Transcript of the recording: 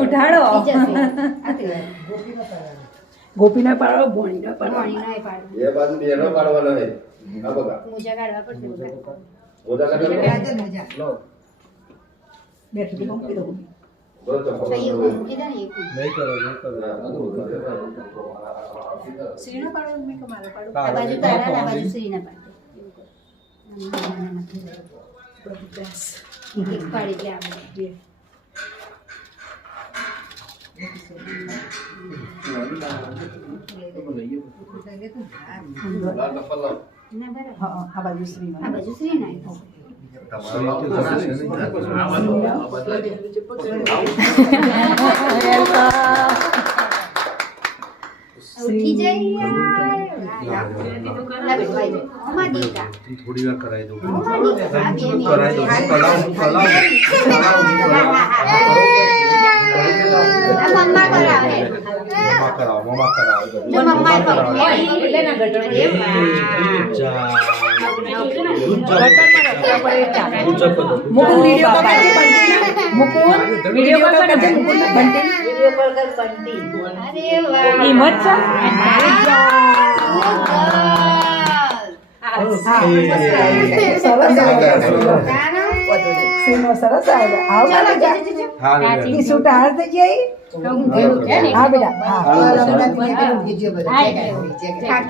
ઉઠાડો ગોપીના પાડો ભોણીના પાડો એ બાજુ બેનો પાડવાનો હે આ બગા મોજા કાઢવા પડશે મોજા કાઢી લો બેઠું તો મૂકી દઉં બોલો તો અહીં મૂકી દે ને એક નહીં કરો શ્રીના પાડો મેં કે મારા પાડો આ બાજુ તારા આ બાજુ શ્રીના પાડે એક પાડી એટલે આપણે ના બરાબર હા આ બાજુ શ્રીના આ બાજુ શ્રીના ઉઠી જઈ થોડી વાર કરાવી દઉં મુકુંદ वीडियो कॉल करके बंटी मुकुंद वीडियो कॉल करके मुकुंद बंटी વિડિયો કોલ કર બંટી અરે વાહ હિંમત છે સરસ ટીસુ ટાર થઈ જાય હા બેટા હા